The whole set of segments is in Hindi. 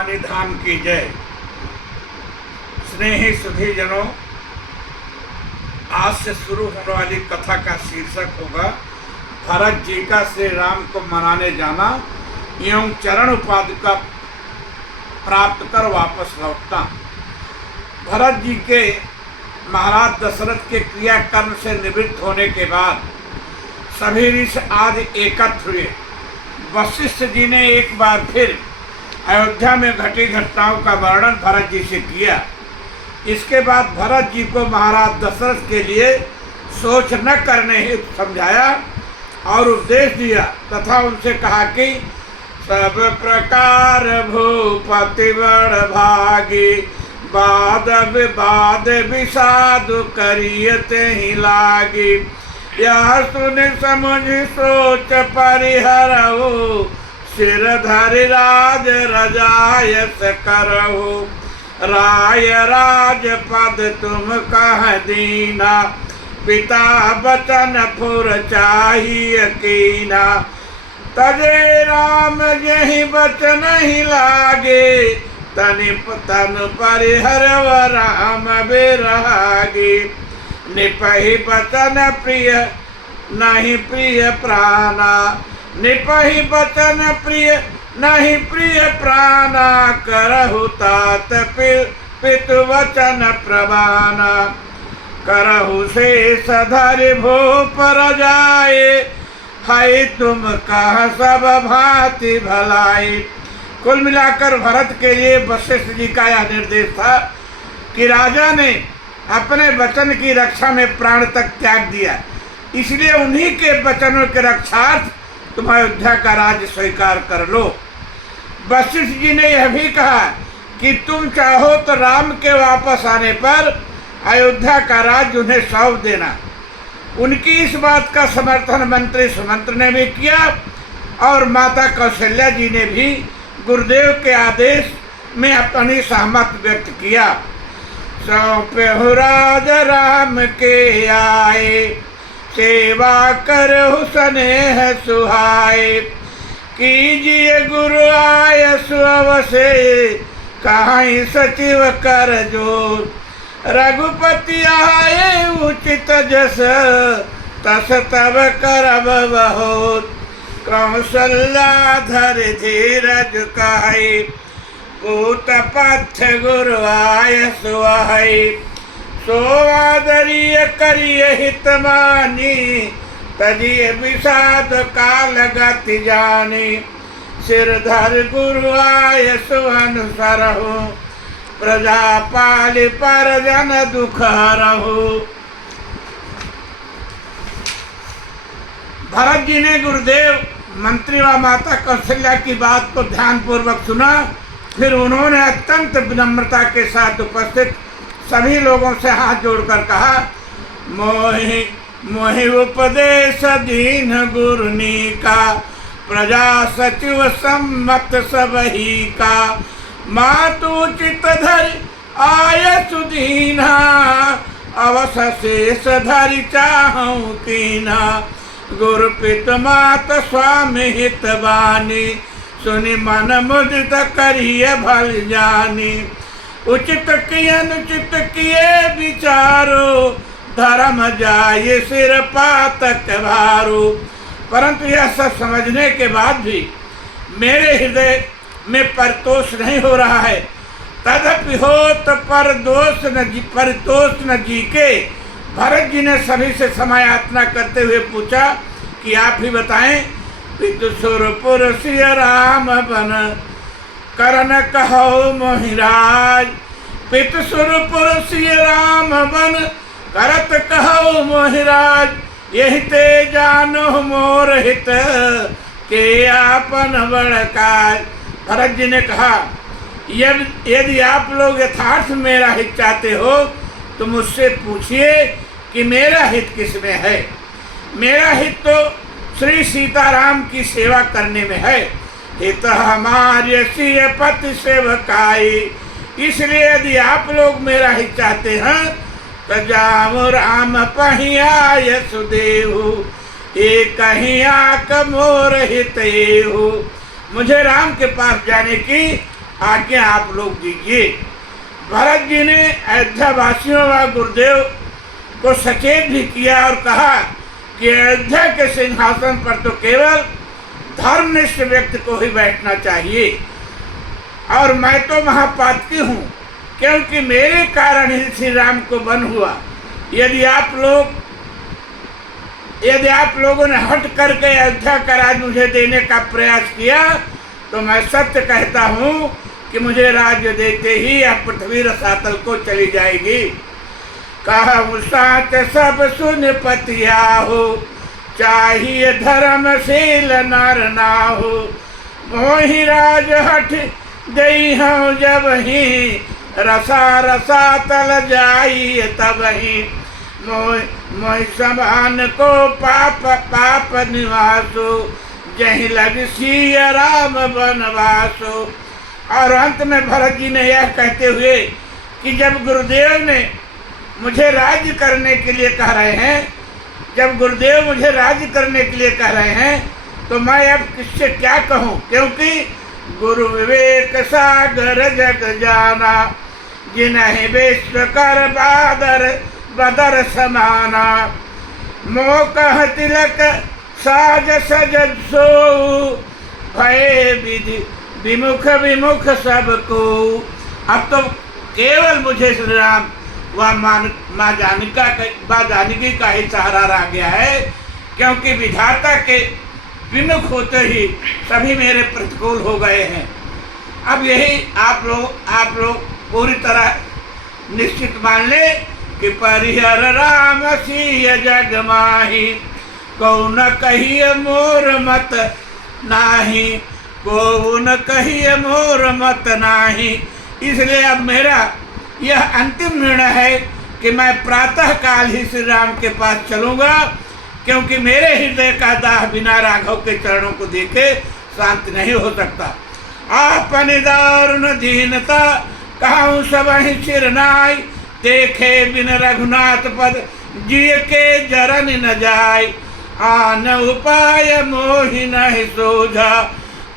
धाम की जय। स्नेही सुधी जनों, आज से शुरू होने वाली कथा का शीर्षक होगा भरत जी का श्री राम को मनाने जाना एवं चरण उपाधिका प्राप्त कर वापस लौटना। भरत जी के महाराज दशरथ के क्रियाकर्म से निवृत्त होने के बाद सभी ऋषि आदि एकत्र हुए। वशिष्ठ जी ने एक बार फिर अयोध्या में घटी घटनाओं का वर्णन भरत जी से किया। इसके बाद भरत जी को महाराज दशरथ के लिए सोच न करने हेतु समझाया और उपदेश दिया तथा उनसे कहा कि सब प्रकार भूपति बड़ भागी, बाद विवाद विषाद करियते ही लागी। यह सुन समझ सोच परिहरहु, सिर धरि राज रजायस करहु। राय राज पद तुम कह दीना, पिता बचन फुर चाहिए कीना। तजे राम यही बचन ही लागे, तन परिहर राम बिरहागी। निपहि बचन प्रिय नहीं प्रिय प्राणा, निपहि बचन प्रिय नहीं प्रिय प्राणा। करहु तात पितु वचन प्रवाना, करहु शेष धरि भूप रजाए। हाय तुम कह सब भांति भलाई। कुल मिलाकर भरत के लिए वशिष्ठ जी का यह निर्देश था कि राजा ने अपने वचन की रक्षा में प्राण तक त्याग दिया, इसलिए उन्हीं के वचनों के रक्षार्थ तुम अयोध्या का राज्य स्वीकार कर लो। वशिष्ठ जी ने यह भी कहा कि तुम चाहो तो राम के वापस आने पर अयोध्या का राज्य उन्हें सौंप देना। उनकी इस बात का समर्थन मंत्री सुमंत्र ने भी किया और माता कौशल्या जी ने भी गुरुदेव के आदेश में अपनी सहमति व्यक्त किया। सौंपहु राज राम के आए, सेवा करहु स्नेह सुहाए। कीजिए गुरु आय सुअवसे, कहाई सचिव कर जोर। रघुपति आए उचित जस, तस तब करब बहुत। कौशल्या धर धीरज कहाई, पूत पथ गुरु आय सुहाई। सो आदरिय करिय हित मानी, तजिए विषाद काल गति जानी। सिर धर गुरु आय सुहन सरहु, प्रजा पालि पर जन दुख हरहु। भरत जी ने गुरुदेव, मंत्री व माता कौशल्या की बात को ध्यान पूर्वक सुना। फिर उन्होंने अत्यंत विनम्रता के साथ उपस्थित सभी लोगों से हाथ जोड़कर कहा, मोहि मोहि उपदेश दीन गुरुनी का। प्रजा सचिव सम्मत सबही का। मातु चित धरि आय सुदीना, अवस शेष धरि चाहूं कीना। गुरु पित मात स्वामी हित बानी, सुनि मन मुदित करिए भल जानी। उचित किए अनुचित किए विचारो, धर्म जाए सिर पातक भारो। परंतु यह सब समझने के बाद भी मेरे हृदय में परतोष नहीं हो रहा है। तदपि होत परतोष न जी के। भरत जी ने सभी से समायाचना करते हुए पूछा कि आप ही बताएं, पितु सुरपुर सिय राम बन, करन कहो मोहिराज। पितु सुरपुर सिय राम बन, करत कहो मोहिराज। यही ते जानो मोर हित, के आपन बड़ काज। भरत जी ने कहा, यदि आप लोग यथार्थ मेरा हित चाहते हो तो मुझसे पूछिए कि मेरा हित किसमें है। मेरा हित तो श्री सीताराम की सेवा करने में है। हित हमारे सिय पति सेवकाई। इसलिए यदि आप लोग मेरा हित चाहते हैं तो जामु राम पहिया सुदेहु, एक हिया मोर हित। मुझे राम के पास जाने की आज्ञा आप लोग दीजिए। भरत जी ने अयोध्या वासियों व गुरुदेव को सचेत भी किया और कहा कि अयोध्या के सिंहासन पर तो केवल धर्मनिष्ठ व्यक्ति को ही बैठना चाहिए, और मैं तो महापातकी हूँ, क्योंकि मेरे कारण ही श्री राम को वन हुआ। यदि आप लोगों ने हट करके अयोध्या का राज मुझे देने का प्रयास किया तो मैं सत्य कहता हूँ कि मुझे राज्य देते ही यह पृथ्वी रसातल को चली जाएगी। कहूँ साच सब सुन पतिया हो, चाहिए धर्मशील नर ना हो। मोहि राज हट गई हूँ जब ही, रसा रसातल जाई तब ही। मोहि समान को पाप पाप निवासो, जहीं लग सिया राम बनवासो। और अंत में भरत जी ने यह कहते हुए कि जब गुरुदेव ने मुझे राज्य करने के लिए कह रहे हैं, जब गुरुदेव मुझे राज्य करने के लिए कह रहे हैं, तो मैं अब किससे क्या कहूँ, क्योंकि गुरु विवेक सागर जग जाना, जिन्हें विश्व कर बदर समाना। मोह कह तिलक साज सजद सो, भय विधि विमुख विमुख सबको। अब तो केवल मुझे श्री राम व माँ जानकी का ही सहारा रह गया है, क्योंकि विधाता के विमुख होते ही सभी मेरे प्रतिकूल हो गए हैं। अब यही आप लोग पूरी तरह निश्चित मान ले कि परिहर राम सिय जग माही, कौन कहिए मोर मत नाही, कौन कहिए मोर मत नाही। इसलिए अब मेरा यह अंतिम निर्णय है कि मैं प्रातः काल ही श्री राम के पास चलूँगा, क्योंकि मेरे हृदय का दाह बिना राघव के चरणों को देखे शांत नहीं हो सकता। आपन दारुण दीनता कहूँ सब ही चिरनाई, देखे बिन रघुनाथ पद जिय के जरन न जाय। आन उपाय मोहि नहीं सोझा,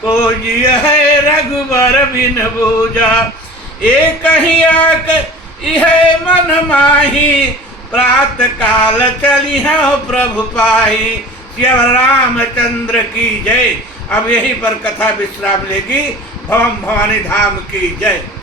को जिय है रघुबर बिन बोझा। एक ही आक इह मन माही, प्रात काल चली है प्रभु पाही। श्री रामचंद्र की जय। अब यहीं पर कथा विश्राम लेगी। भवम भवानी धाम की जय।